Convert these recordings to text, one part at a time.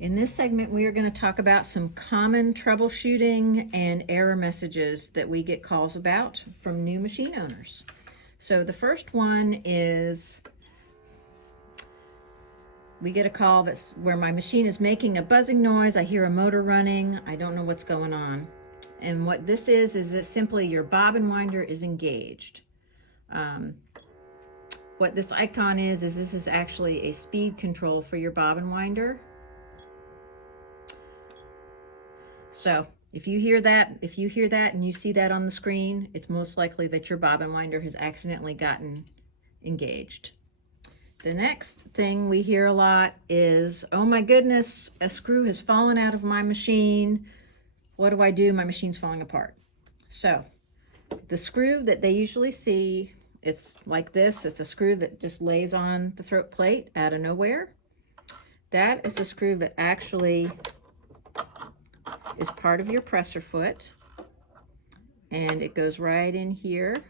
In this segment, we are going to talk about some common troubleshooting and error messages that we get calls about from new machine owners. So the first one is we get a call that's where my machine is making a buzzing noise. I hear a motor running. I don't know what's going on. And what this is that simply your bobbin winder is engaged. What this icon is this is actually a speed control for your bobbin winder. So if you hear that and you see that on the screen, it's most likely that your bobbin winder has accidentally gotten engaged. The next thing we hear a lot is, oh my goodness, a screw has fallen out of my machine. What do I do? My machine's falling apart. So the screw that they usually see, it's like this. It's a screw that just lays on the throat plate out of nowhere. That is a screw that actually is part of your presser foot, and it goes right in here.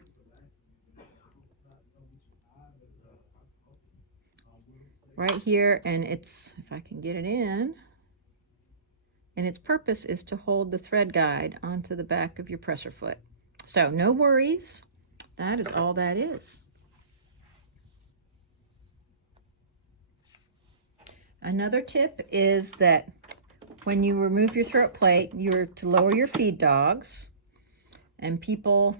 Right here, and it's, if I can get it in, and its purpose is to hold the thread guide onto the back of your presser foot. So no worries, that is all that is. Another tip is that when you remove your throat plate, you're to lower your feed dogs. And people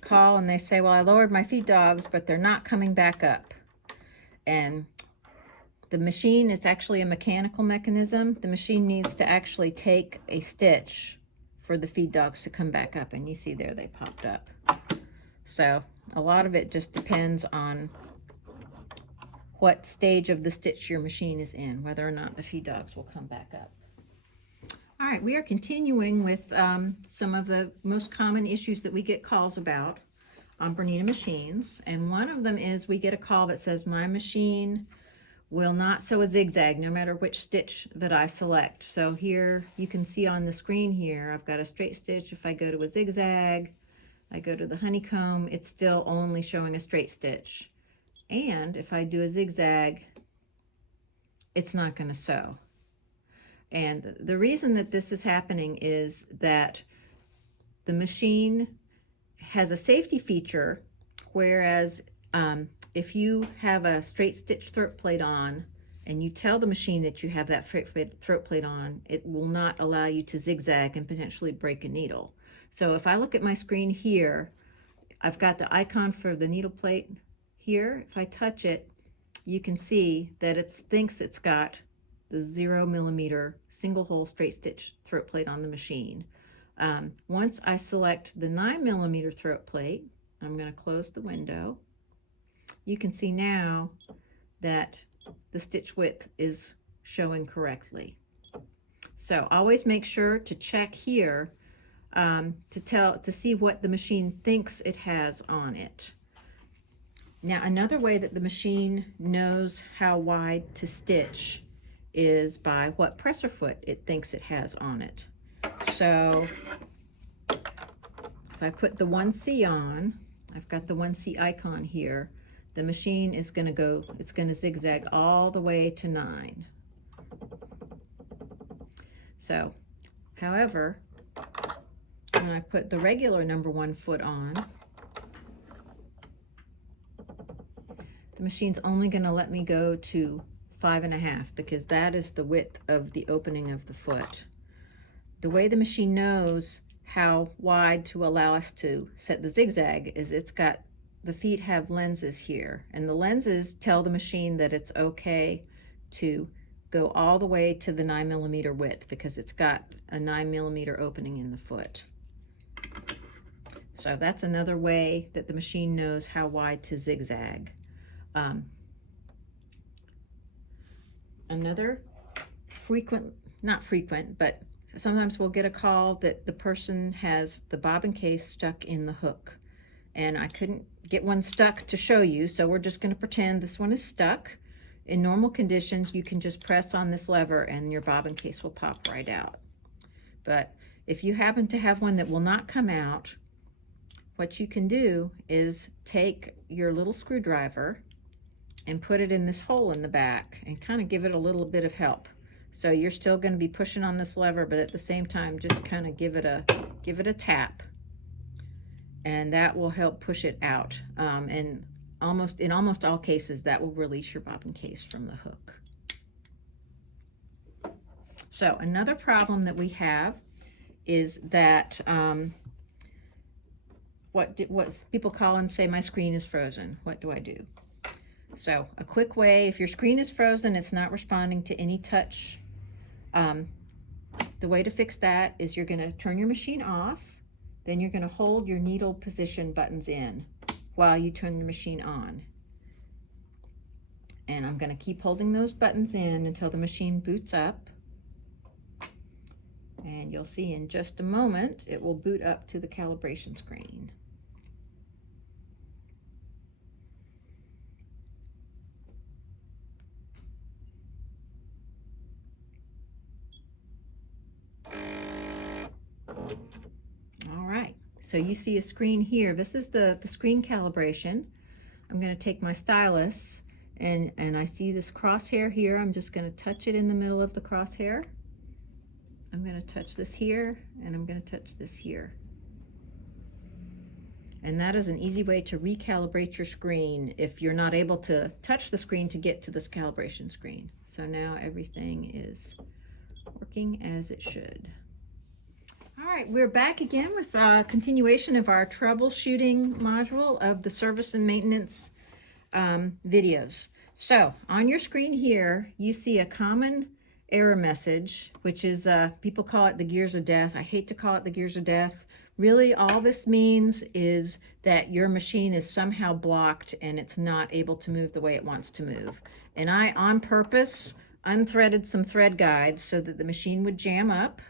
call and they say, well, I lowered my feed dogs, but they're not coming back up. And the machine is actually a mechanical mechanism. The machine needs to actually take a stitch for the feed dogs to come back up. And you see there, they popped up. So a lot of it just depends on what stage of the stitch your machine is in, whether or not the feed dogs will come back up. All right, we are continuing with some of the most common issues that we get calls about on Bernina machines. And one of them is we get a call that says my machine will not sew a zigzag no matter which stitch that I select. So here you can see on the screen here, I've got a straight stitch. If I go to a zigzag, I go to the honeycomb, it's still only showing a straight stitch. And if I do a zigzag, it's not going to sew. And the reason that this is happening is that the machine has a safety feature, whereas if you have a straight stitch throat plate on and you tell the machine that you have that throat plate on, it will not allow you to zigzag and potentially break a needle. So if I look at my screen here, I've got the icon for the needle plate here. If I touch it, you can see that it thinks it's got the 0 millimeter single hole straight stitch throat plate on the machine. Once I select the 9 millimeter throat plate, I'm going to close the window. You can see now that the stitch width is showing correctly. So always make sure to check here to see what the machine thinks it has on it. Now, another way that the machine knows how wide to stitch is by what presser foot it thinks it has on it. So if I put the 1C on, I've got the 1C icon here, the machine is going to go, it's going to zigzag all the way to 9. So, however, when I put the regular number 1 foot on, the machine's only going to let me go to 5.5 because that is the width of the opening of the foot. The way the machine knows how wide to allow us to set the zigzag is it's got, the feet have lenses here, and the lenses tell the machine that it's okay to go all the way to the 9 millimeter width because it's got a 9 millimeter opening in the foot. So that's another way that the machine knows how wide to zigzag. Another not frequent, but sometimes we'll get a call that the person has the bobbin case stuck in the hook. And I couldn't get one stuck to show you, so we're just going to pretend this one is stuck. In normal conditions, you can just press on this lever and your bobbin case will pop right out. But if you happen to have one that will not come out, what you can do is take your little screwdriver and put it in this hole in the back and kind of give it a little bit of help. So you're still going to be pushing on this lever, but at the same time, just kind of give it a tap, and that will help push it out. And in almost all cases, that will release your bobbin case from the hook. So another problem that we have is that what people call and say, my screen is frozen. What do I do? So a quick way, if your screen is frozen, it's not responding to any touch. The way to fix that is you're going to turn your machine off, then you're going to hold your needle position buttons in while you turn the machine on. And I'm going to keep holding those buttons in until the machine boots up. And you'll see in just a moment, it will boot up to the calibration screen. All right, so you see a screen here. This is the screen calibration. I'm going to take my stylus and I see this crosshair here. I'm just going to touch it in the middle of the crosshair. I'm going to touch this here, and I'm going to touch this here. And that is an easy way to recalibrate your screen if you're not able to touch the screen to get to this calibration screen. So now everything is working as it should. All right, we're back again with a continuation of our troubleshooting module of the service and maintenance videos. So on your screen here, you see a common error message, which is people call it the gears of death. I hate to call it the gears of death. Really, all this means is that your machine is somehow blocked and it's not able to move the way it wants to move. And I, on purpose, unthreaded some thread guides so that the machine would jam up.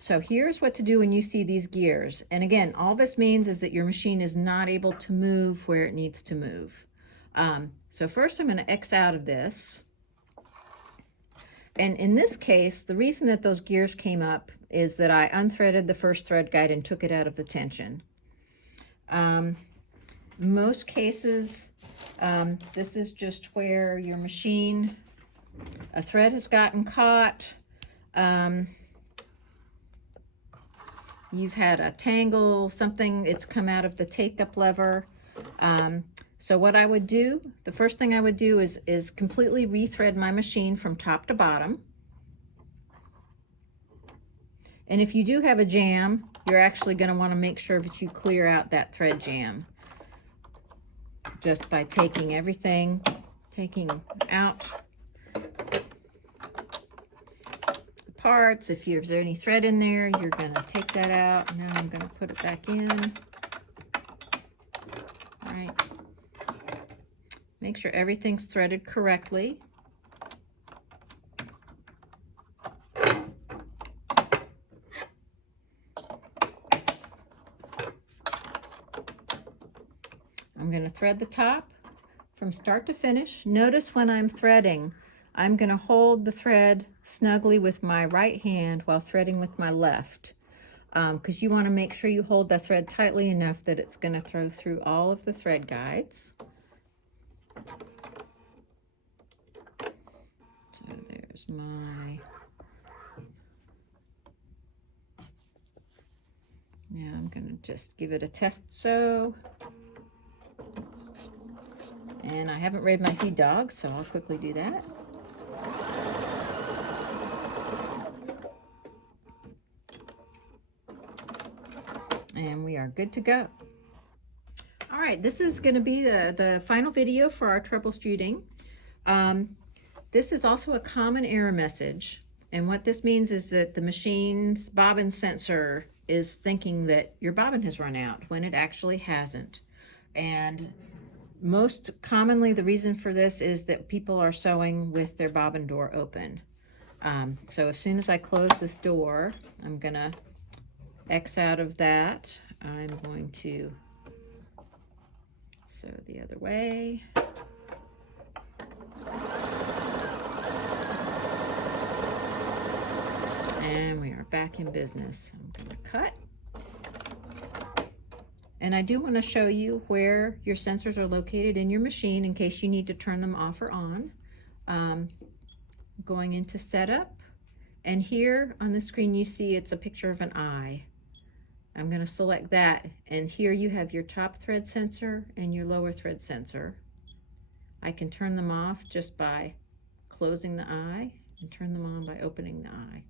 So here's what to do when you see these gears. And again, all this means is that your machine is not able to move where it needs to move. So first I'm going to X out of this. And in this case, the reason that those gears came up is that I unthreaded the first thread guide and took it out of the tension. Most cases, this is just where your machine, a thread has gotten caught. You've had a tangle, something, it's come out of the take-up lever. So what I would do, the first thing I would do is completely rethread my machine from top to bottom. And if you do have a jam, you're actually going to want to make sure that you clear out that thread jam just by taking everything, taking out parts. If there's any thread in there, you're going to take that out. Now I'm going to put it back in. All right. Make sure everything's threaded correctly. I'm going to thread the top from start to finish. Notice when I'm threading, I'm going to hold the thread snugly with my right hand while threading with my left, because you want to make sure you hold the thread tightly enough that it's going to throw through all of the thread guides. So there's my... Now I'm going to just give it a test sew. And I haven't read my feed dogs, so I'll quickly do that. And we are good to go. All right, this is going to be the final video for our troubleshooting. This is also a common error message. And what this means is that the machine's bobbin sensor is thinking that your bobbin has run out when it actually hasn't. And most commonly, the reason for this is that people are sewing with their bobbin door open. So as soon as I close this door, I'm going to X out of that. I'm going to sew the other way. And we are back in business. I'm going to cut. And I do want to show you where your sensors are located in your machine in case you need to turn them off or on. going into setup, and here on the screen you see it's a picture of an eye. I'm going to select that, and here you have your top thread sensor and your lower thread sensor. I can turn them off just by closing the eye and turn them on by opening the eye.